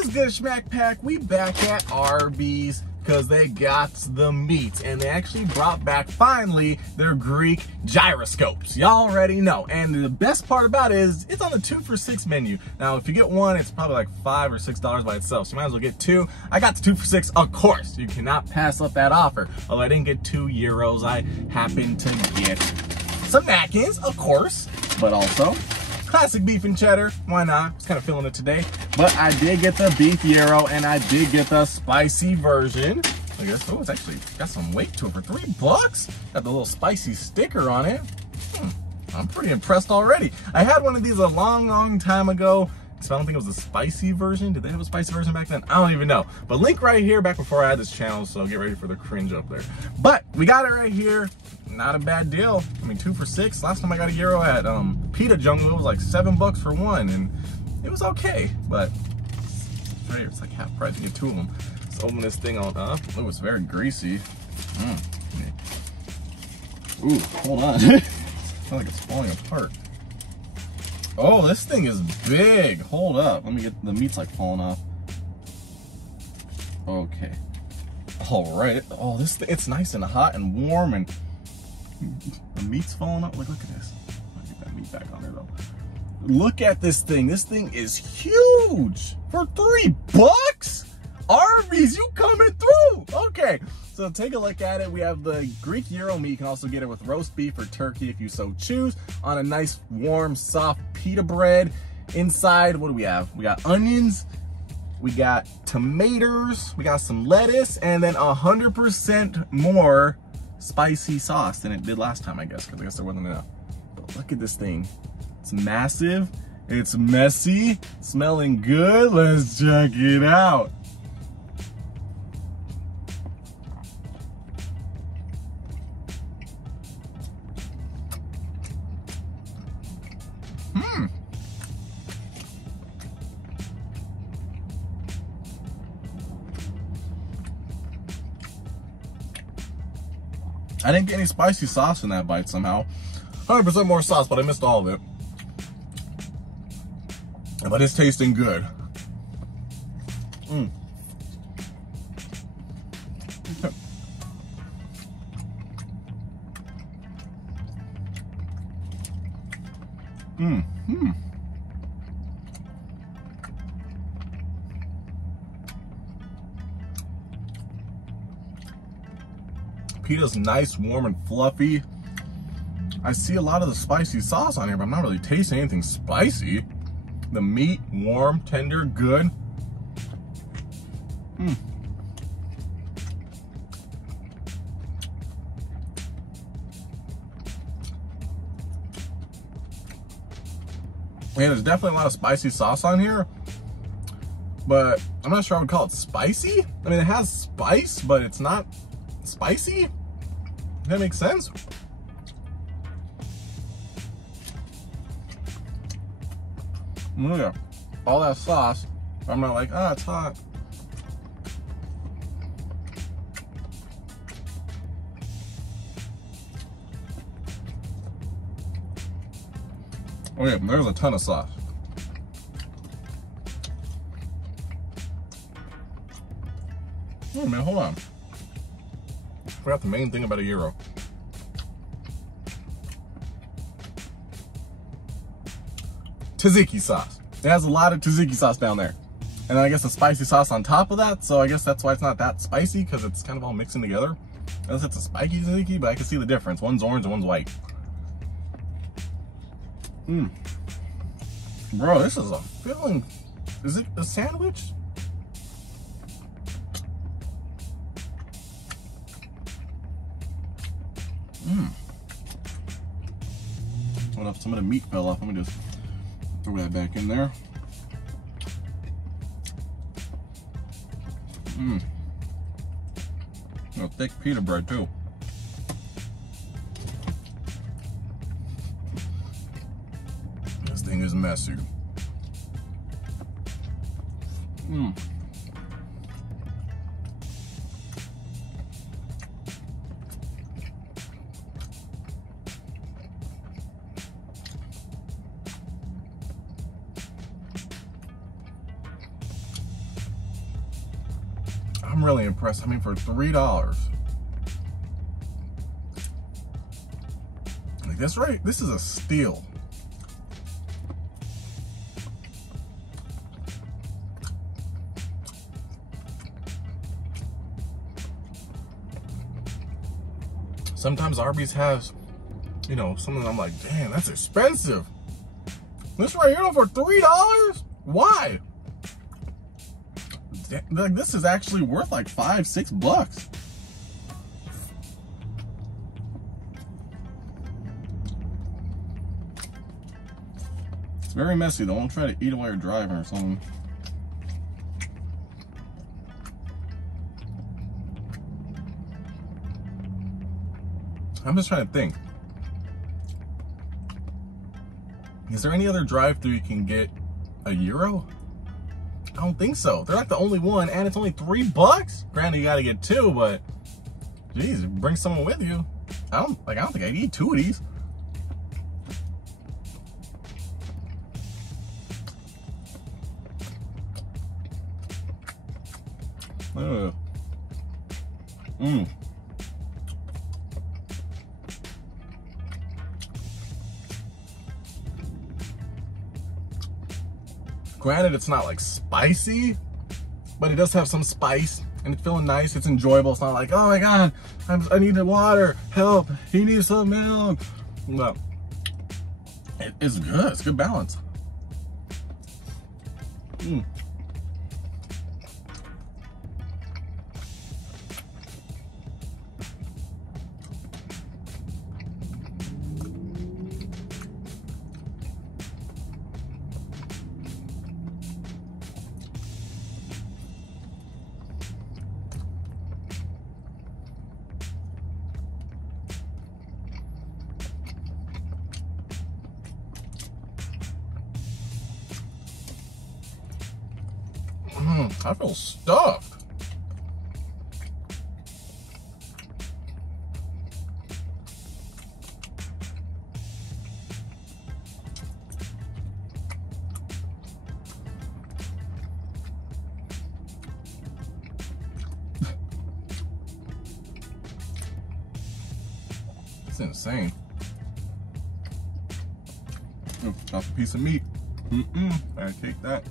What's good, Schmack Pack? We back at Arby's because they got the meats, and they actually brought back, finally, their Greek gyroscopes. Y'all already know. And the best part about it is it's on the 2 for $6 menu. Now, if you get one, it's probably like $5 or $6 by itself, so you might as well get two. I got the 2 for $6, of course. You cannot pass up that offer. Although I didn't get 2 gyros, I happened to get some napkins, of course, but also classic beef and cheddar. Why not? I was kind of feeling it today. But I did get the beef gyro, and I did get the spicy version. I guess, oh, it's actually got some weight to it for $3. Got the little spicy sticker on it. I'm pretty impressed already. I had one of these a long time ago. So I don't think it was a spicy version. Did they have a spicy version back then? I don't even know. But link right here back before I had this channel, so get ready for the cringe up there. But we got it right here. Not a bad deal. I mean, 2 for $6. Last time I got a gyro at Pita Jungle, it was like $7 for one, and it was okay. But right here, it's like half price. You get 2 of them. Let's open this thing on up. Oh, it's very greasy. Ooh, hold on. It's like it's falling apart. Oh, this thing is big. Hold up. Let me get the meat's like falling off. Okay. All right. Oh, this thing, it's nice and hot and warm, and the meat's falling off. Look at this. I'll get that meat back on there though. Look at this thing. This thing is huge for $3. Arby's, you coming through? Okay. So take a look at it. We have the Greek gyro meat. You can also get it with roast beef or turkey if you so choose, on a nice warm soft pita bread. Inside, what do we have? We got onions, we got tomatoes, we got some lettuce, and then 100% more spicy sauce than it did last time, I guess, because I guess there wasn't enough. But look at this thing. It's massive, it's messy, smelling good. Let's check it out. I didn't get any spicy sauce in that bite somehow. 100% more sauce, but I missed all of it. But it's tasting good. Pita's nice, warm, and fluffy. I see a lot of the spicy sauce on here, but I'm not really tasting anything spicy. The meat, warm, tender, good. Yeah, there's definitely a lot of spicy sauce on here, but I'm not sure I would call it spicy. I mean, it has spice, but it's not spicy. Does that make sense? Look at all that sauce. I'm not like, ah, it's hot. Okay, there's a ton of sauce. Oh man, hold on. Forgot the main thing about a gyro. Tzatziki sauce. It has a lot of tzatziki sauce down there. And then I guess a spicy sauce on top of that, so I guess that's why it's not that spicy, because it's kind of all mixing together. Unless it's a spiky tzatziki, but I can see the difference. One's orange and one's white. Bro, this is a filling. Is it a sandwich? What if some of the meat fell off? Let me just throw that back in there. A thick pita bread too. This thing is messy. I'm really impressed. I mean, for $3. Like, that's right. This is a steal. Sometimes Arby's has, you know, something I'm like, damn, that's expensive. This right here for $3? Why? Like, this is actually worth like $5, $6. It's very messy though. Don't try to eat it while you're driving or something. I'm just trying to think. Is there any other drive-thru you can get a Gyro? I don't think so. They're like the only one, and it's only $3. Granted, you gotta get two, but geez, bring someone with you. I don't think I'd eat two of these. Granted, it's not like spicy, but it does have some spice, and it's feeling nice. It's enjoyable. It's not like, oh my God, I need the water. Help! He needs some milk. No, it's good. It's good balance. I feel stuffed. It's insane. Oh, drop a piece of meat. I take that.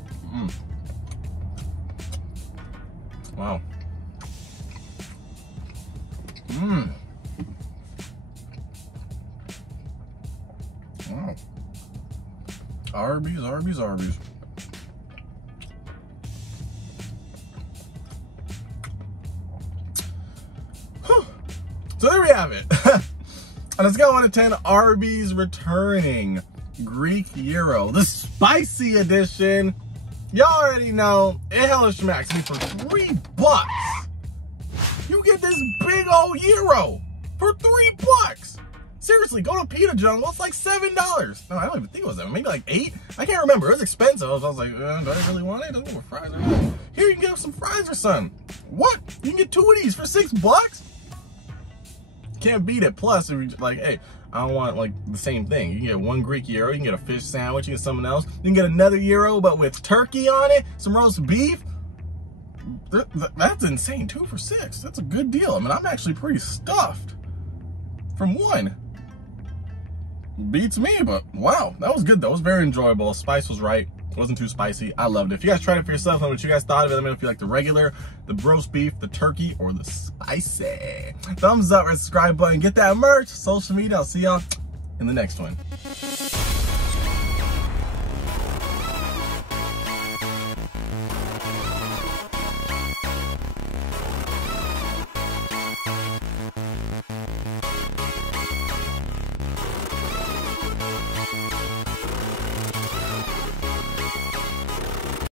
Wow. Wow. Arby's. Whew. So there we have it. On a scale of 1 to 10, Arby's returning Greek Gyro, the spicy edition. Y'all already know, it hella smacks me for $3. You get this big old Gyro for $3. Seriously, go to Pita Jungle, it's like $7. No, I don't even think it was that, maybe like $8. I can't remember, it was expensive. I was like, do I really want it? I don't know what fries are. Here, you can get some fries or something. What? You can get 2 of these for $6? Can't beat it. Plus, if you're like, hey, I don't want like the same thing. You can get 1 Greek Gyro, you can get a fish sandwich, you can get something else. You can get another Gyro, but with turkey on it, some roast beef. That's insane, 2 for $6. That's a good deal. I mean, I'm actually pretty stuffed from 1. Beats me, but wow, that was good though. It was very enjoyable. Spice was right. It wasn't too spicy. I loved it. If you guys tried it for yourself, let me know what you guys thought of it. Let me know if you like the regular, the roast beef, the turkey, or the spicy. Thumbs up, subscribe button, get that merch, social media. I'll see y'all in the next one.